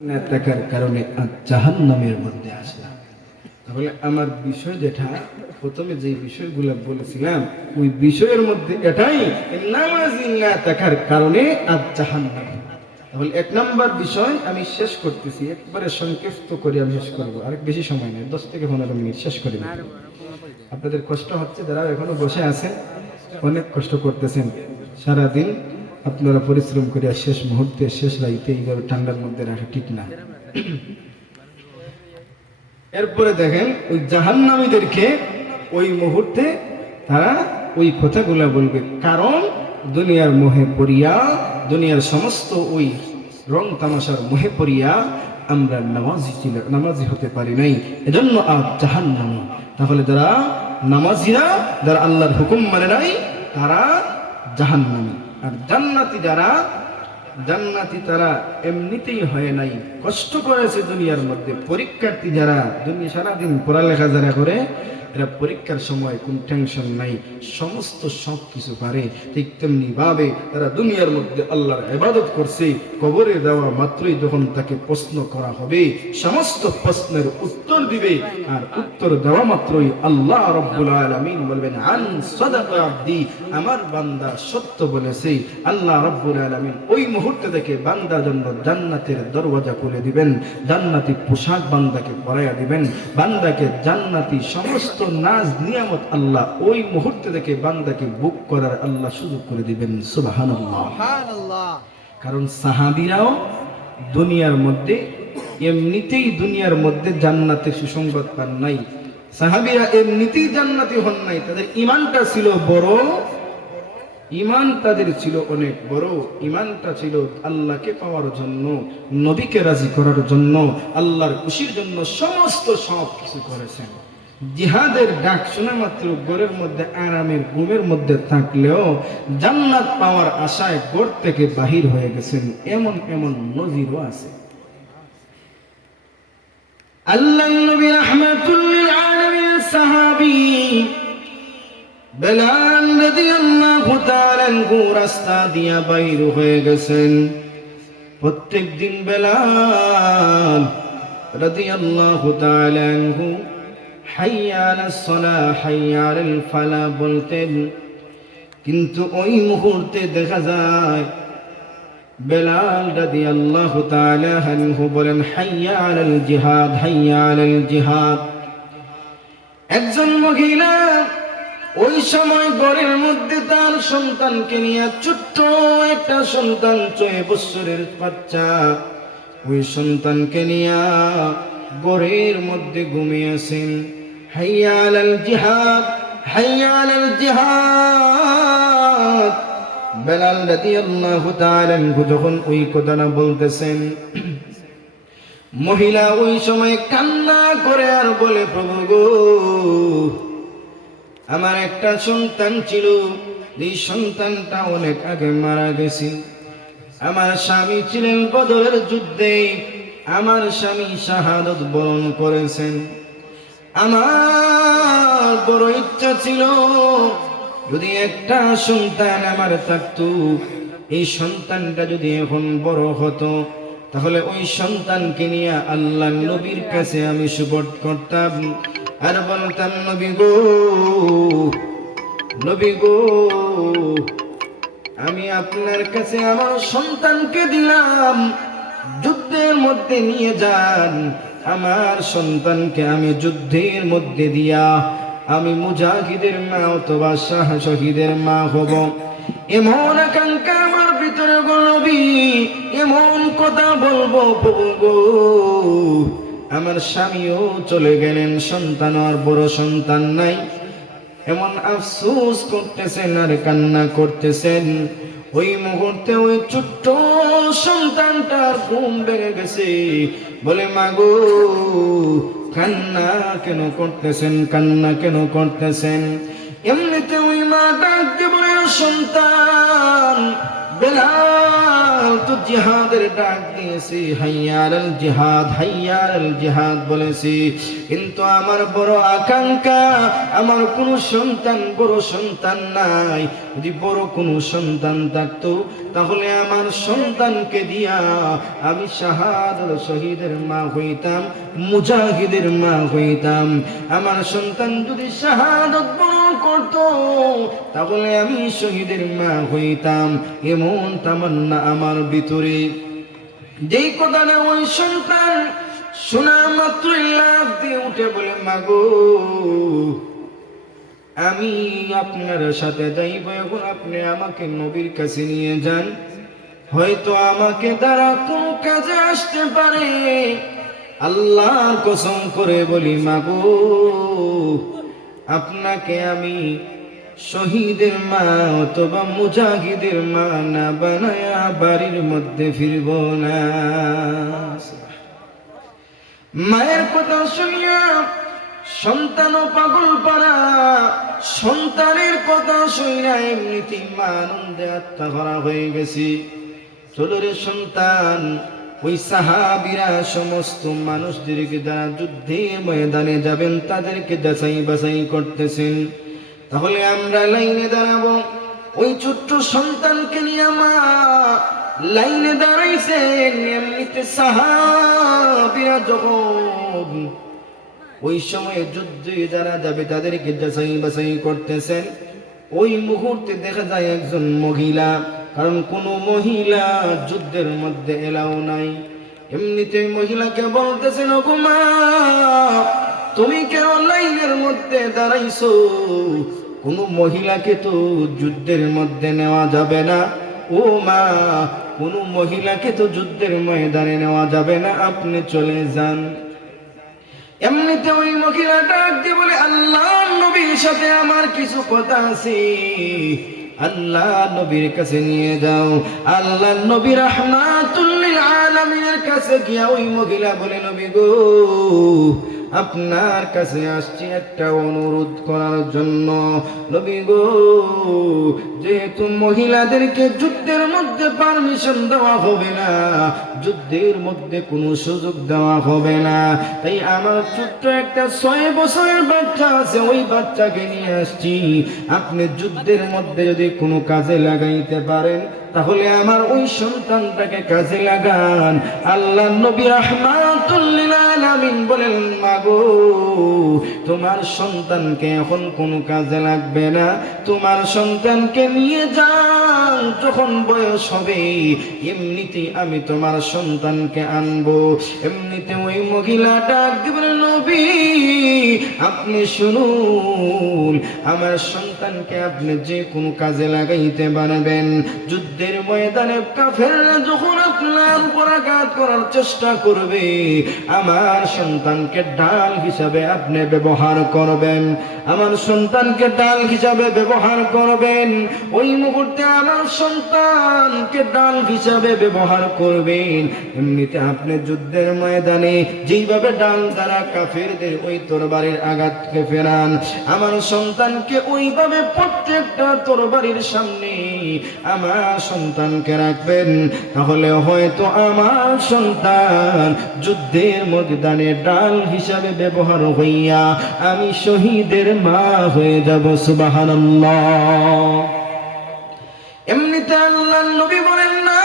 না থাকার কারণে জাহান্নামের মধ্যে আসলাম। তাহলে আমার বিষয় যেটা প্রথমে যে বিষয়গুলো বলেছিলাম ওই বিষয়ের মধ্যে এটাই নামাজি না থাকার কারণে জাহান্নাম। তাহলে এক নাম্বার বিষয় আমি শেষ করতেছি, একবারে সংক্ষিপ্ত করে আমি শেষ করবো, আর বেশি সময় নেই, 10 থেকে 15 মিনিট শেষ করে দেব। আপনাদের কষ্ট হচ্ছে, যারা এখনো বসে আছেন অনেক কষ্ট করতেছেন সারাদিন, আপনারা পরিশ্রম করিয়া শেষ মুহূর্তে শেষ রাইতে এইভাবে ঠান্ডার মধ্যে রাখা ঠিক না। এরপরে দেখেন ওই জাহান্নামীদেরকে ওই মুহূর্তে তারা ওই কথাগুলা বলবে, কারণ দুনিয়ার মোহে পড়িয়া, দুনিয়ার সমস্ত ওই রং তামাশার মোহে পড়িয়া আমরা নামাজি হতে পারি নাই, এজন্য আজ জাহান্নামী। তাহলে যারা নামাজিরা, যারা আল্লাহর হুকুম মানে নাই, তারা জাহান্নামী। আর জান্নাতি যারা, জান্নাতি তারা এমনিতেই হয় নাই, কষ্ট করেছে দুনিয়ার মধ্যে। পরীক্ষার্থী যারা দুনিয়া সারাদিন পড়ালেখা যারা করে, এরা পরীক্ষার সময় কোন টেনশন নাই, সমস্ত সব কিছু পারে। ঠিক তেমনি ভাবে তারা দুনিয়ার মধ্যে আল্লাহর ইবাদত করছে, কবরে দেওয়া মাত্রই যখন তাকে প্রশ্ন করা হবে সমস্ত প্রশ্নের উত্তর দিবে, আর উত্তর দেওয়া মাত্রই আল্লাহ রাব্বুল আলামিন বলবেন আন সাদাকা আব্দি, আমার বান্দা সত্য বলেছে। আল্লাহ রাব্বুল আলামিন ওই মুহূর্তে থেকে বান্দার জন্য জান্নাতের দরওয়াজা খুলে দিবেন, জান্নাতি পোশাক বান্দাকে পরাইয়া দিবেন, বান্দাকে জান্নাতি সমস্ত নাজ নিয়ামত আল্লাহ ওই মুহূর্তে থেকে বান্দাকে বুক করার আল্লাহ সুযোগ করে দিবেন। সুবহানাল্লাহ। কারণ সাহাবীরাও দুনিয়ার মধ্যে এমনিতেই দুনিয়ার মধ্যে জান্নাতের সুসংবাদ পান নাই, সাহাবীরা এমনিতেই জান্নাতি হন নাই, তাদের ঈমানটা ছিল বড়, ঈমান তাদের ছিল অনেক বড়। ঈমানটা ছিল আল্লাহকে পাওয়ার জন্য, নবীকে রাজি করার জন্য, আল্লাহর খুশির জন্য সমস্ত সব কিছু করেছেন। জিহাদের ডাক শোনা মাত্র ঘরের মধ্যে আরামের ঘুমের মধ্যে থাকলেও জান্নাত পাওয়ার আশায় ঘর থেকে বাহির হয়ে গেছেন, এমন এমন নজিরও আছে। আল্লাহ নবী রাহমাতুল লিল আলামিন সাহাবী বেলাল রাদিয়াল্লাহু তাআলা আনহু রাস্তা দিয়া বাইর হয়ে গেছেন। প্রত্যেকদিন বেলাল রাদিয়াল্লাহু তাআলা আনহু হাইয়া আলাস সালাহ হাইয়া আলাল ফালাহ বলতেন, কিন্তু ওই মুহূর্তে দেখা যায় বেলাল রাদিয়াল্লাহু তাআলা আনহু বলেন হাইয়া আলাল জিহাদ হাইয়া আলাল জিহাদ। একজন মহিলা ওই সময় ঘরের মধ্যে তার সন্তানকে নিয়ে, ছোট্ট একটা সন্তান 6 বছরের বাচ্চা, ওই সন্তানকে নিয়ে ঘরের মধ্যে ঘুমিয়েছেন। হাইয়া আলাল জিহাদ হাইয়া আলাল জিহাদ। বেলাল রাদিয়াল্লাহু তাআলা আনহু যখন ওই কথাটা বলতেছেন, মহিলা ওই সময় কান্না করে আর বলে, প্রভু গো, আমার একটা সন্তান ছিল, এই সন্তানটা অনেক আগে মারা গেছে। আমার স্বামী ছিলেন বদরের যুদ্ধে, আমার স্বামী শাহাদত বরণ করেছেন। আমার বড় ইচ্ছা ছিল যদি একটা সন্তান আমার থাকতো, এই সন্তানটা যদি এখন বড় হতো, তাহলে ওই সন্তানকে নিয়ে আল্লাহ নবীর কাছে আমি সুপারিশ করতাম, আর বলতাম, নবী গো, নবী গো, আমি আপনার কাছে আমার সন্তানকে দিলাম, যুদ্ধের মধ্যে নিয়ে যান, আমার সন্তানকে আমি যুদ্ধের মধ্যে দিয়া আমি মুজাহিদের মা অথবা শহীদের মা হব। এমন আকাঙ্ক্ষা আমার ভিতরে গো নবী, এমন কথা বলবো প্রভু গো। আমার স্বামীও চলে গেলেন, সন্তান আর বড় সন্তান নাই, এমন আফসোস করতেছেন আর কান্না করতেছেন। ওই মুহূর্তে ওই ছোট্ট সন্তানটার ঘুম ভেঙে গেছে, বলে, মা গো, কান্না কেন করতেছেন, কান্না কেন করতেছেন? এমনিতে ওই মা ডাকতে বলে, সন্তান বেলাল তো জিহাদের ডাক দিয়েছে, হাইয়া আলাল জিহাদ, হাইয়া আলাল জিহাদ বলেছে, কিন্তু আমার বড় আকাঙ্ক্ষা, আমার কোনো সন্তান, বড় সন্তান নাই। যদি বড় কোনো সন্তান থাকতো তাহলে আমার সন্তানকে দিয়া আমি শাহাদাত শহীদের মা হইতাম, মুজাহিদের মা হইতাম। আমার সন্তান যদি শাহাদাত বরণ করত তাহলে আমি শহীদের মা হইতাম। এমন তামান্না আমার ভিতরে। যেই কথাটা ওই সন্তান শোনা মাত্রই লাফ দিয়ে উঠে বলে, মাগো আমি আপনার সাথে যাইব, এখন আপনি আমাকে নবীর কাছে নিয়ে যান, হয়তো আমাকে দ্বারা কোনো কাজে আসতে পারে। আল্লাহর কসম করে বলি, মাগো আপনাকে আমি শহীদের মা অথবা মুজাহিদের মা না বানায়া বাড়ির মধ্যে ফিরব না। মায়ের কথা শুনিয়া সন্তানও পাগল পারা, সন্তানের কথা শুনিয়া এমনিতেই মা আনন্দে আত্মহারা হয়ে গেছি। চলো রে সন্তান, ওই সাহাবীরা সমস্ত মানুষদেরকে যারা যুদ্ধে ময়দানে যাবেন তাদেরকে যাচাই বাছাই করতেছেন। তাহলে আমরা লাইনে দাঁড়াবো। ওই ছোট্ট সন্তানকে নিয়ে মা লাইনে দাঁড়াইছেন। এমনিতে সাহাবীরা যখন ওই সময়ে যুদ্ধে যারা যাবে তাদেরকে যাচাই বাছাই করতেছেন, ওই মুহূর্তে দেখা যায় একজন মহিলা, কারণ কোনো মহিলা যুদ্ধের মধ্যে এলাও নাই। এমনিতে মহিলাকে বলতেছেন, ওগো মা তুমি কেন লাইনের মধ্যে দাঁড়াইছো? কোনো মহিলাকে তো যুদ্ধের মধ্যে নেওয়া যাবে না। ও মা, কোনো মহিলাকে তো যুদ্ধের ময়দানে নেওয়া যাবে না, আপনি চলে যান। এমনিতে ওই মহিলা ডাক দিয়ে বলে, আল্লাহ নবীর সাথে আমার কিছু কথা আছে, আল্লাহ নবীর কাছে নিয়ে যাও। আল্লাহ নবী রাহমাতুল লিল আলামিনের কাছে গিয়া ওই মহিলা বলে, নবী গো আপনার কাছে আসছি একটা অনুরোধ করার জন্য। নবী গো যেহেতু মহিলাদেরকে যুদ্ধের মধ্যে পারমিশন দেওয়া হবে না, যুদ্ধের মধ্যে কোনো সুযোগ দেওয়া হবে না, তাই আমার ছোট্ট একটা 6 বছরের বাচ্চা আছে, ওই বাচ্চাকে নিয়ে আসছি। আপনি যুদ্ধের মধ্যে যদি কোনো কাজে লাগাইতে পারেন তাহলে আমার ওই সন্তানটাকে কাজে লাগান। আল্লাহ নবী রাহমাতুল লিল আলামিন বলেন, মাগো তোমার সন্তানকে এখন কোনো কাজে লাগবে না, তোমার সন্তানকে নিয়ে যান, যখন বয়স হবে এমনিতে আমি তোমার সন্তানকে আনবো। এমনিতে ওই মহিলা ডাক দিবেন, নবী আপনি শুনুন, আমার সন্তানকে আপনি যে কোনো কাজে লাগাইতে পারবেন। যুদ্ধের ময়দানে কাফেররা যখন আপনার উপর আঘাত করার চেষ্টা করবে, আমার সন্তানকে ঢাল হিসাবে আপনি ব্যবহার করবেন, আমার সন্তানকে ঢাল হিসাবে ব্যবহার করবেন। ওই মুহূর্তে আমার সন্তানকে ঢাল হিসাবে ব্যবহার করবেন। এমনিতে আপনি যুদ্ধের ময়দানে যেইভাবে ঢাল দ্বারা কাফেরদের ওই তরবারির আঘাতকে ফেরান, আমার সন্তানকে ওইভাবে প্রত্যেকটা তরবারির সামনে আমার সন্তানকে রাখবেন। তাহলে হয়তো আমার সন্তান যুদ্ধের ময়দানে ঢাল হিসাবে ব্যবহার হইয়া আমি শহীদের মা হয়ে যাব। সুবহানাল্লাহ। এমনিতে আল্লাহর নবী বলেন, না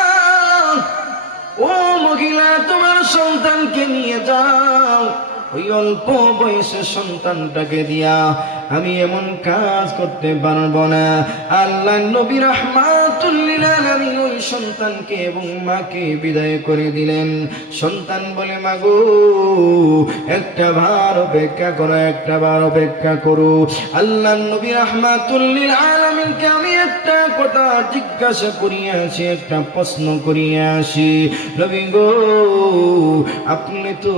ও মহিলা তোমার সন্তানকে নিয়ে যাও। ওই অল্প বয়সের সন্তানটাকে দিয়া আমি এমন কাজ করতে পারবো না। আল্লাহ নবী রাহমাতুল লিল আলামিন ওই সন্তানকে এবং মাকে বিদায় করে দিলেন। সন্তান বলে, মাগো একটা বার অপেক্ষা করো, একটা বার অপেক্ষা করো। আল্লাহ নবী রাহমাতুল লিল আলামিনকে আমি একটা কথা জিজ্ঞাসা করিয়া আসি, একটা প্রশ্ন করিয়া আসি, নবী গো আপনি তো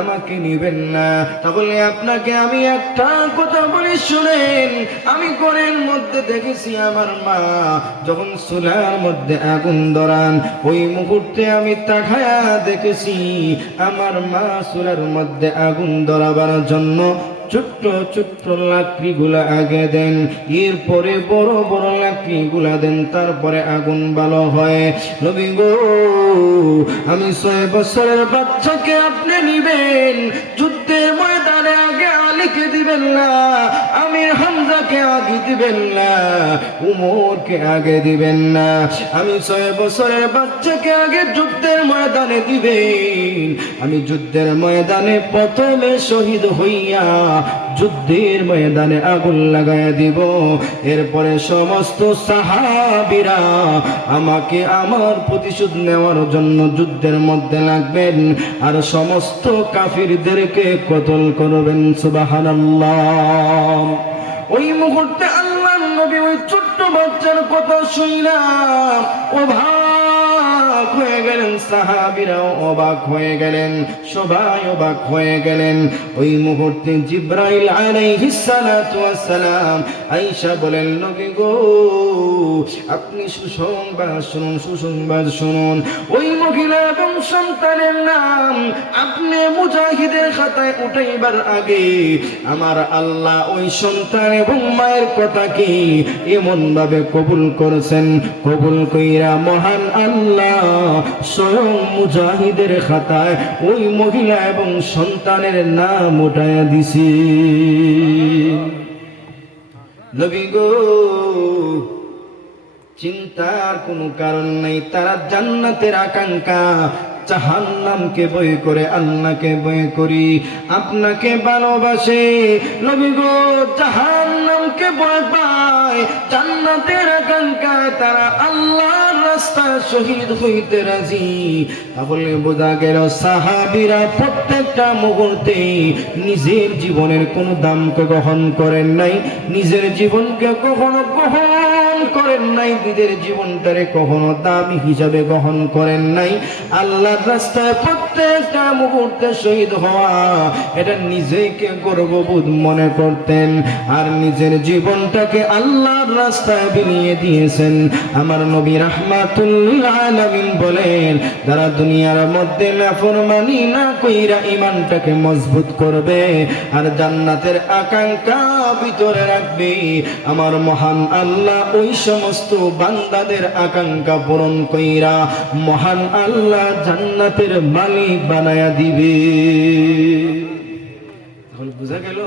আমাকে নিবেন না, তাহলে আপনাকে আমি একটা কথা বলি শুনেন। আমি ঘরের মধ্যে দেখেছি আমার মা যখন চুলার মধ্যে আগুন ধরান, ওই মুহূর্তে আমি তাকায়া দেখেছি আমার মা চুলার মধ্যে আগুন ধরাবার জন্য ছোট্ট ছোট্ট লাকড়িগুলা আগে দেন, এরপরে বড় বড় লাকড়িগুলা দেন, তারপরে আগুন ভালো হয়। নবী গো, আমি 6 বছরের বাচ্চাকে আপনি নিবেন, যুদ্ধের ময়দানে আগে আলীকে দিবেন না, আমির হামজাকে আগে দিবেন না, উমরকে আগে দিবেন না। আমি 6 বছরের বাচ্চাকে আগে যুদ্ধের ময়দানে দিবেন। আমি যুদ্ধের ময়দানে প্রথমে শহীদ হইয়া যুদ্ধের ময়দানে আগুন লাগাইয়া দিব। এরপরে সমস্ত সাহাবীরা আমাকে আমার প্রতিশোধ নেওয়ার জন্য যুদ্ধের মধ্যে লাগবেন, আর সমস্ত কাফিরদেরকে কতল করবেন। সুবহানাল্লাহ। ওই মুহূর্তে আল্লাহর নবী ওই ছোট্ট বাচ্চার কথা শুনলাম অবাক হয়ে গেলেন, সাহাবীরাও অবাক হয়ে গেলেন, সবাই অবাক হয়ে গেলেন। ওই মুহূর্তে জিবরাইল আলাইহিস সালাতু ওয়াস সালাম আয়েশা বলেন, নবী গো, আপনি সুসংবাদ শুনুন, সুসংবাদ শুনুন। ওই মহিলা এবং সন্তানের নাম আপনি মুজাহিদের খাতায় উঠাইবার আগে আমার আল্লাহ ওই সন্তান এবং মায়ের কথা কি এমন ভাবে কবুল করেছেন, কবুল কইরা মহান আল্লাহ স্বয়ং মুজাহিদের খাতায় ওই মহিলা এবং সন্তানের নাম উঠাইয়া দিছি। নবী গো, চিন্তার কোনো কারণ নাই, তারা জান্নাতের আকাঙ্ক্ষা, জাহান্নামকে ভয় করে আল্লাহকে ভয় করি, আপনাকে ভালোবাসে। নবী গো, জাহান্নামকে ভয় পায়, জান্নাতের আকাঙ্ক্ষা, তারা আল্লাহর রাস্তায় শহীদ হইতে রাজি। তাহলে বোঝা গেল সাহাবীরা প্রত্যেকটা মুহূর্তে নিজের জীবনের কোনো দামকে গ্রহণ করেন নাই, নিজের জীবনকে কখনো গ্রহণ করেন নাই, নিজের জীবনটারে কখনো দামি হিসাবে গ্রহণ করেন নাই। আল্লাহর রাস্তায় প্রত্যেকটা মুহূর্তে শহীদ হওয়া, এটা নিজেকে গর্ববোধ মনে করতেন, আর নিজের জীবনটাকে আল্লাহর রাস্তায় বিলিয়ে দিয়েছেন। আমার নবী রাহমাতুল লিল আলামিন বলেন, যারা দুনিয়ার মধ্যে নাফরমানি না কইরা ঈমানটাকে মজবুত করবে আর জান্নাতের আকাঙ্ক্ষা ভিতরে রাখবে, আমার মহান আল্লাহ ওই সমস্ত বান্দাদের আকাঙ্ক্ষা পূরণ কইরা মহান আল্লাহ জান্নাতের মালিক বানায়া দিবে। তাহলে বোঝা গেল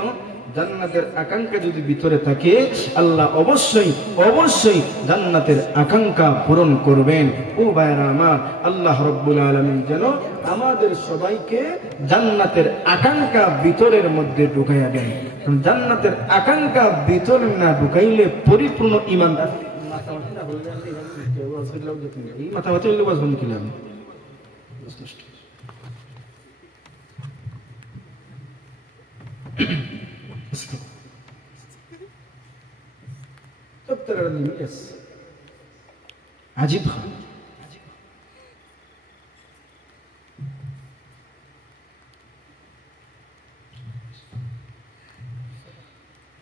জান্নাতের আকাঙ্ক্ষা যদি ভিতরে থাকে, আল্লাহ অবশ্যই অবশ্যই জান্নাতের আকাঙ্ক্ষা পূরণ করবেন। ও ভাইরা আমার, আল্লাহ রাব্বুল আলামিন যেন আমাদের সবাইকে জান্নাতের আকাঙ্ক্ষা ভিতরের মধ্যে ঢুকাইয়া দেন। জান্নাতের আকাঙ্ক্ষা ভিতরে না ঢুকাইলে পরিপূর্ণ ঈমান মাথামাতি হইলে বাঁচবেন কিলাম। عجيب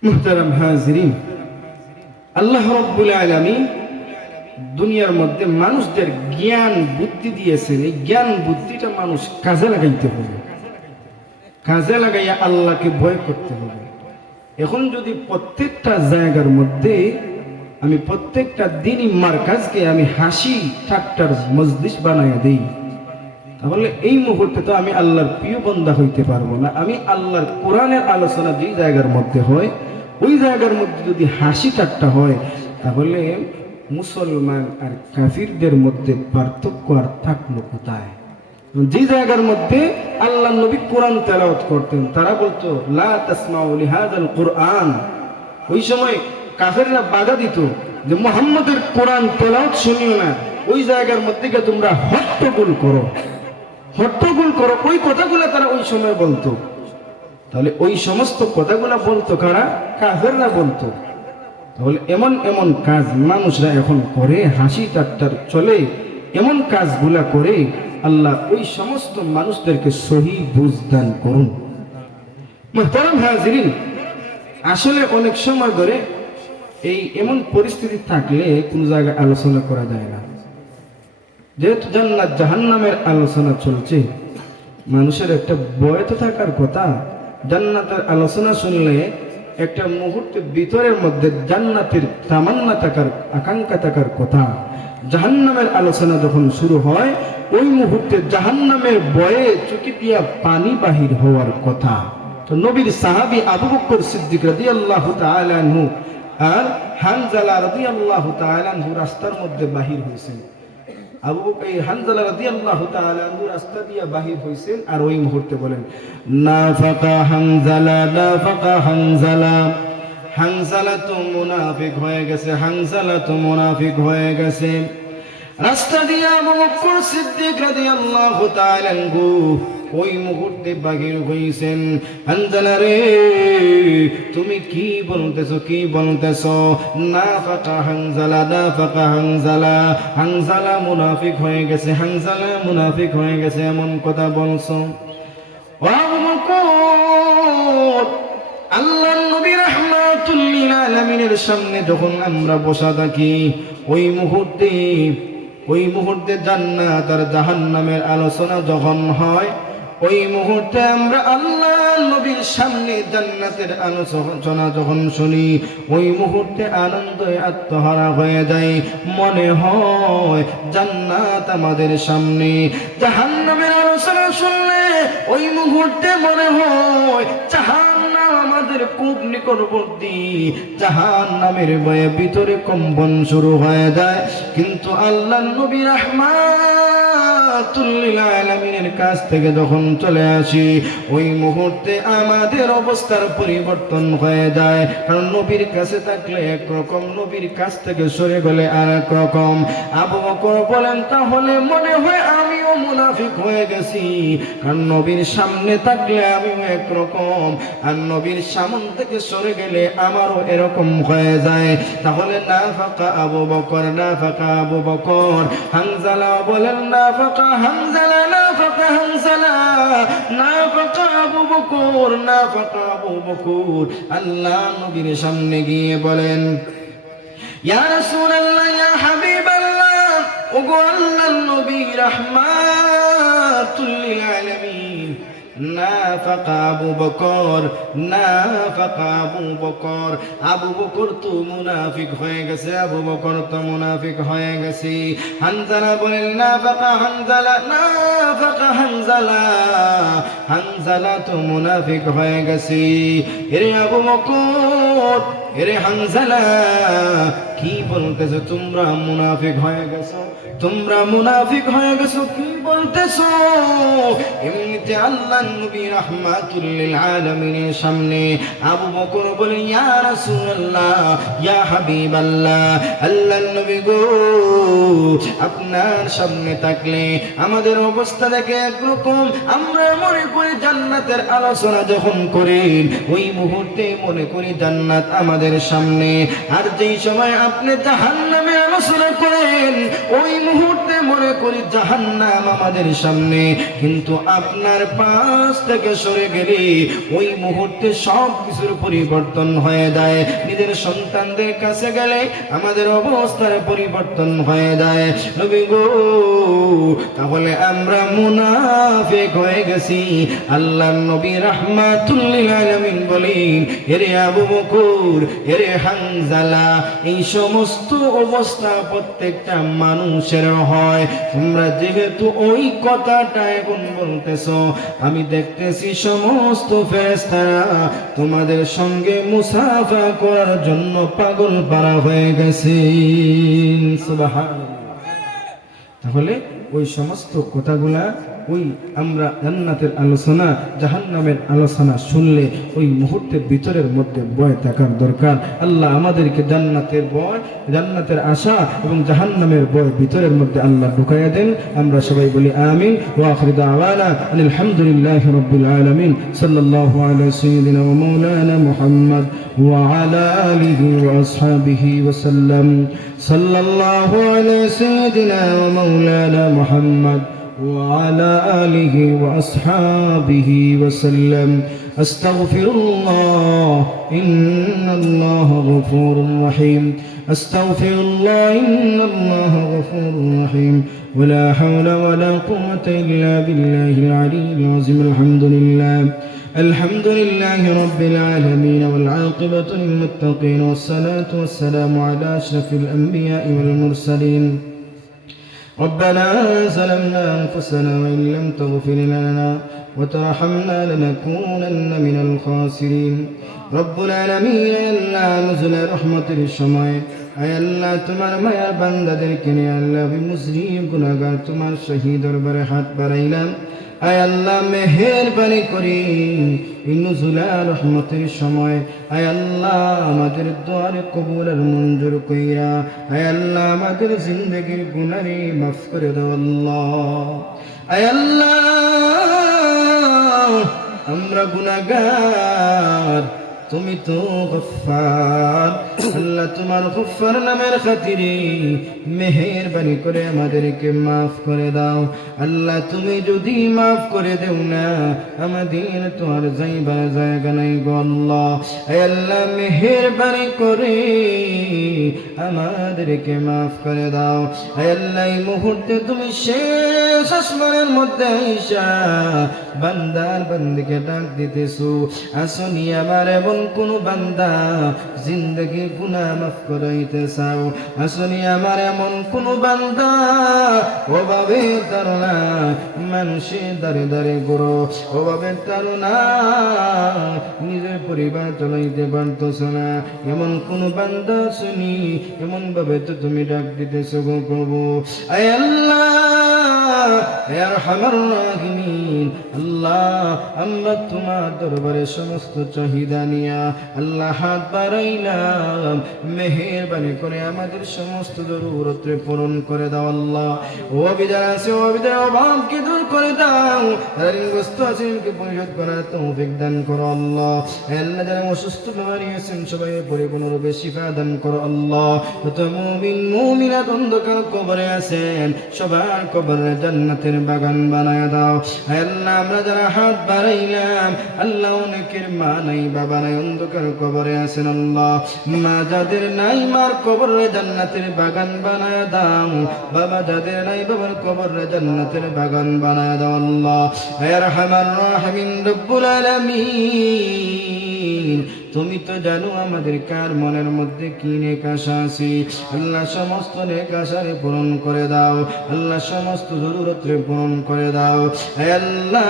মুহতারাম হাজিরিন, আল্লাহ রাব্বুল আলামিন দুনিয়ার মধ্যে মানুষদের জ্ঞান বুদ্ধি দিয়েছেন। এই জ্ঞান বুদ্ধিটা মানুষ কাজে লাগাইতে হবে, কাজে লাগাইয়া আল্লাহকে ভয় করতে হবে। এখন যদি প্রত্যেকটা জায়গার মধ্যে আমি প্রত্যেকটা দিনই মারকাজকে আমি হাসি ঠাট্টার মজলিস বানাইয়া দিই, তাহলে এই মুহূর্তে তো আমি আল্লাহর প্রিয় বান্দা হইতে পারবো না। আমি আল্লাহর কোরআনের আলোচনা যেই জায়গার মধ্যে হয়, ওই জায়গার মধ্যে যদি হাসি ঠাট্টা হয়, তাহলে মুসলমান আর কাফিরদের মধ্যে পার্থক্য আর থাকলো কোথায়? যে জায়গার মধ্যে আল্লাহ নবী কোরআন তেলাওয়াত করতেন, তারা বলতো লা তাসমাউ লিহাযাল কুরআন, ওই সময় কাফেররা বাধা দিত যে মুহাম্মদের কোরআন তেলাওয়াত শুনিও না, ওই জায়গার মধ্যে গিয়ে তোমরা হট্টগোল করো, হট্টগোল করো। ওই কথাগুলো তারা ওই সময় বলতো। তাহলে ওই সমস্ত কথাগুলো বলতো কারা? কাফেররা বলতো। তাহলে এমন এমন কাজ মানুষরা এখন করে, হাসি ঠাট্টার চলে, এমন কাজগুলা করে। আল্লাহ ওই সমস্ত মানুষদেরকে সহি বুঝ দান করুন। মুহতারাম হাজিরিন, আসলে অনেক সময় ধরে এই এমন পরিস্থিতি থাকলে কোন জায়গায় আলোচনা করা যায় না। যেহেতু জান্নাত জাহান্নামের আলোচনা চলছে, মানুষের একটা ভয় তো থাকার কথা জান্নাতের আলোচনা শুনলে একটা মুহূর্তের ভিতরের মধ্যে জান্নাতের তামান্না থাকার আকাঙ্ক্ষা থাকার কথা। জাহান্নামের আলোচনা যখন শুরু হয় ওই মুহূর্তে জাহান্নামের ভয়ে চোখে দিয়া পানি বাহির হওয়ার কথা। তো নবীর সাহাবী আবু বকর সিদ্দিক রাদিয়াল্লাহু তাআলা আনহু আর হানজালা রাদিয়াল্লাহু তাআলা আনহু রাস্তার মধ্যে বাহির হয়েছেন। হানজালা রাদিয়াল্লাহু তাআলা আনহু রাস্তা দিয়া বাহির হয়েছেন আর ওই মুহূর্তে বলেন নাফাকা হানজালা, নাফাকা হানজালা, হানজালা তো মুনাফিক হয়ে গেছে, হানজালা তো মুনাফিক হয়ে গেছে। রাস্তা দিয়া আবু বকর সিদ্দিক রাদিয়াল্লাহু তাআলা আনহু ওই মুহূর্তে বাহির হইছেন। হানজালা রে, তুমি কি বলতেছো, কি বলতেছো? নাফাকা হানজালা, নাফাকা হানজালা, হানজালা মুনাফিক হয়ে গেছে, হানজালা মুনাফিক হয়ে গেছে, এমন কথা বলছো? আবু বকর, আল্লাহর নবী রাহমাতুল লিল আলামিনের সামনে যখন আমরা বসা থাকি ওই মুহূর্তে জান্নাত আর জাহান্নামের আলোচনা যখন হয়, ওই মুহূর্তে আমরা আল্লাহর নবীর সামনে জান্নাতের আলোচনা যখন শুনি, ওই মুহূর্তে আনন্দে আত্মহারা হয়ে যায়। মনে হয় জান্নাত আমাদের সামনে। জাহান্নামের আলোচনা শুনলে ওই মুহূর্তে মনে হয় জাহান্নাম আমাদের খুব নিকটবর্তী। জাহান্নামের ভয়ে ভিতরে কম্পন শুরু হয়ে যায়। কিন্তু আল্লাহর নবী রাহমাতুল লিল আলামিনের কাছ থেকে যখন চলে আসি, ওই মুহূর্তে আমাদের অবস্থার পরিবর্তন হয়ে যায়। কারণ নবীর কাছে থাকলে একরকম, নবীর কাছ থেকে সরে গেলে আর এক রকম। আবু বকর বলেন, তাহলে মনে হয় আমিও মুনাফিক হয়ে গেছি, কারণ নবীর সামনে থাকলে আমিও একরকম, আর নবীর সামন থেকে সরে গেলে আমারও এরকম হয়ে যায়। তাহলে নাফাকা আবু বকর, নাফাকা আবু বকর। হানজালা বলেন নাফাকা হানজালা, নাফাকা হানজালা, নাফাকা আবু বকর, নাফাকা আবু বকর। আল্লাহ নবীর সামনে গিয়ে বলেন, ইয়া রাসূলুল্লাহ, ইয়া হাবিবাল্লাহ, ওগো আল্লাহর নবী রাহমাতুল লিল আলামিন, নাফাকা আবু বকর, নাফাকা আবু বকর। আবু বকর তো মুনাফিক হয়ে গেছে, আবু বকর তো মুনাফিক হয়ে গেছে। হানজালা বলেন নাফাকা হানজালা, নাফাকা হানজালা, হানজালা তো মুনাফিক হয়ে গেছে। এরে আবু বকর, এরে হানজালা, কি বলতেছো? তোমরা মুনাফিক হয়ে গেছো, তোমরা মুনাফিক হয়ে গেছো, কি বলতেছো? এমনিতে আল্লাহ নবী রাহমাতুল লিল আলামিনের সামনে আবু বকর বলেন, ইয়া রাসূলুল্লাহ, ইয়া হাবিবাল্লাহ, আল্লাহর নবী গো, আপনার সামনে থাকলে আমাদের অবস্থা দেখে একরকম, আমরা মনে করি জান্নাতের আলোচনা যখন করেন ওই মুহূর্তে মনে করি জান্নাত আমাদের সামনে, আর যেই সময় আপনি জাহান্নামের আলোচনা করেন ওই মুহূর্তে মনে করি জাহান্নাম আমাদের সামনে। কিন্তু আপনার পাশ থেকে সরে গেলে ওই মুহূর্তে সব কিছুর পরিবর্তন হয়ে যায়। নিজের সন্তানদের কাছে গেলে আমাদের অবস্থার পরিবর্তন হয়ে যায়। নবী গো, তাহলে আমরা মুনাফিক হয়ে গেছি। আল্লাহর নবী রাহমাতুল লিল আলামিন বলেন, এরে আবু বকর, এরে হানজালা, এই সমস্ত অবস্থা প্রত্যেকটা মানুষের হয়। তোমরা যেহেতু ওই কথাটা এখন বলতেছো, আমি দেখতেছি সমস্ত ফেরেশতারা তোমাদের সঙ্গে মুসাফা করার জন্য পাগল পারা হয়ে গেছে। সুবহানাল্লাহ। তাহলে ওই সমস্ত কথাগুলা, ওই আমরা জান্নাতের আলোচনা জাহান্নামের আলোচনা শুনলে ওই মুহূর্তের ভিতরের মধ্যে ভয় থাকার দরকার। আল্লাহ আমাদেরকে জান্নাতের ভয়, জান্নাতের আশা এবং জাহান্নামের ভয় ভিতরের মধ্যে আল্লাহ ঢুকাইয়া দেন। আমরা সবাই বলি আমিন। ওয়া আখিরু দাওয়ানা আনিল হামদুলিল্লাহি রাব্বিল আলামিন। সাল্লাল্লাহু আলা সাইয়্যিদিনা ওয়া মাওলানা মুহাম্মদ ওয়া আলা আলিহি ওয়া আসহাবিহি ওয়া সাল্লাম। সাল্লাল্লাহু আলা সাইয়্যিদিনা ওয়া মাওলানা মুহাম্মদ وعلى آله وأصحابه وسلم. أستغفر الله إن الله غفور رحيم. أستغفر الله إن الله غفور رحيم. ولا حول ولا قوة إلا بالله العلي العظيم. الحمد لله الحمد لله رب العالمين والعاقبة للمتقين والصلاة والسلام على أشرف الأنبياء والمرسلين ربنا ظلمنا أنفسنا وإن لم تغفر لنا وترحمنا لنكونن من الخاسرين رب العالمين আল্লাহ নজলে রহমতের সময় আয় আল্লাহ তোমার মায়ার বান্দাদেরকে নিয়ে আল্লাহ মুসলিম গুনাহগার তোমার শহীদ দরবারে হাত বাড়াইলাম আয় আল্লাহ মেহেরবানি করি নজলে রহমতের সময় আয় আল্লাহ আমাদের দোয়ারে কবুল আর মঞ্জুর কইরা আয় আল্লাহ আমাদের জিন্দেগির গুনাহ মাফ করে দাও আল্লাহ আয় আল্লাহ আমরা গুনাহগার তুমি তো গফফার আল্লাহ তোমার গফফার নামের খাতিরে মেহেরবানি করে আমাদেরকে মাফ করে দাও আল্লাহ তুমি যদি মাফ করে দেও না আমাদের তো আর যাইবার জায়গা নাই গো আল্লাহ হে আল্লাহ মেহেরবানি করে আমাদেরকে মাফ করে দাও হে আল্লাহ এই মুহূর্তে তুমি শেষ আসমানের মধ্যে আইসা বান্দার বান্দিকে ডাক দিতেছো আসনি আমার এমন কোন বান্দা জিন্দগি গুনাহ মাফ করাইতে চাও আসনি আমার এমন কোন বান্দা ওভাবে তারা মানুষের দাঁড়ে দাঁড়ে গড়ো ওভাবে তারা নিজের পরিবার চালাইতে পারতেছ না এমন কোন বান্দা শুনি এমন ভাবে তো তুমি ডাক দিতেছো গো প্রভু আয় আল্লাহ হে আরহামার রাহিমিন আল্লাহ আমরা তোমার দরবারে সমস্ত চাহিদা নিয়া আল্লাহ হাত বাড়াইলাম মেহেরবানি করে আমাদের সমস্ত জরুরতে পূরণ করে দাও আল্লাহ ও বিদার আছে ও বিদার অভাবকে দূর করে দাও ঋণগ্রস্ত আছেনকে পরিশোধ করার তৌফিক দান করো আল্লাহ আল্লাহ যারা অসুস্থ বেমারি আছেন সবাই পরিপূর্ণরূপে শিফা দান করো আল্লাহ যত মুমিন মুমিনাত অন্ধকার কবরে আছেন সবার কবরে জান্নাতের বাগান বানায় দাও আল্লাহ আমরা যারা হাত বাড়াইলাম আল্লাহ অনেকের মা নাই বাবা নাই অন্ধকার কবরে আছেন আল্লাহ মা যাদের নাই মার কবরে জান্নাতের বাগান বানায় দাও বাবা যাদের নাই বাবার কবরে জান্নাতের বাগান বানায় দাও আল্লাহ হে আরহামার রাহিমিন রব্বুল আলামিন তুমি তো জানো আমাদের কার মনের মধ্যে কি নেক আশা আছে আল্লাহ সমস্ত নেক আশারে পূরণ করে দাও আল্লাহ সমস্ত জরুরতরে পূরণ করে দাও হে আল্লাহ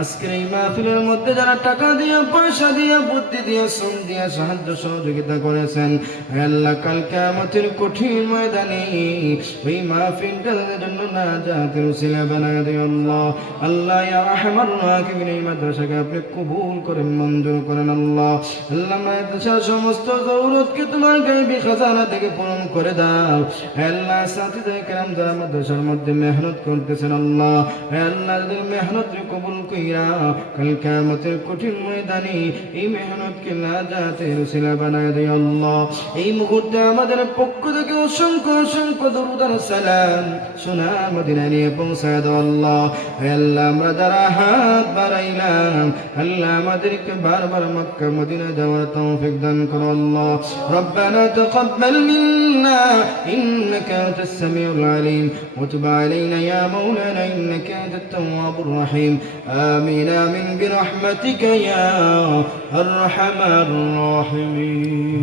আজকের এই মাহফিলের মধ্যে যারা টাকা দিয়ে পয়সা দিয়ে বুদ্ধি দিয়ে শ্রম দিয়ে সাহায্য সহযোগিতা করেছেন হে আল্লাহ কাল কিয়ামতের কঠিন ময়দানে ওই মাহফিলটার জন্য নাজাতের উসিলা বানায় দিও আল্লাহ আল্লাহ ইয়া রাহমার রাহিমিন এই মাদ্রাসাকে আপনি কবুল করেন মঞ্জুর করেন আল্লাহ আল্লাহ মাদ্রাসার সমস্ত জরুরতকে তোমার গায়বী খাজানা থেকে পূরণ করে দাও হে আল্লাহ সাথীদের کرام যারা মাদ্রাসার মধ্যে মেহনত করতেছেন আল্লাহ হে আল্লাহ তাদের মেহনতকে কবুল কইরা কাল কিয়ামতের কঠিন ময়দানে এই মেহনতকে নাজাতের উসিলা বানায় দিও আল্লাহ এই মুহূর্তে আমাদের পক্ষ থেকে অসংখ্য অসংখ্য দরুদ আর সালাম সোনার মদিনা নিয়ে পৌঁছায় দাও আল্লাহ হে আল্লাহ আমরা যারা হাত বাড়াইলাম আল্লাহ আমাদেরকে বারবার মক্কা মদিনা যাওয়ার তৌফিক দান করো আল্লাহ ربنا تقبل منا إنك أنت السميع العليم وتب علينا يا مولانا إنك أنت التواب الرحيم آمين آمين برحمتك يا أرحم الراحمين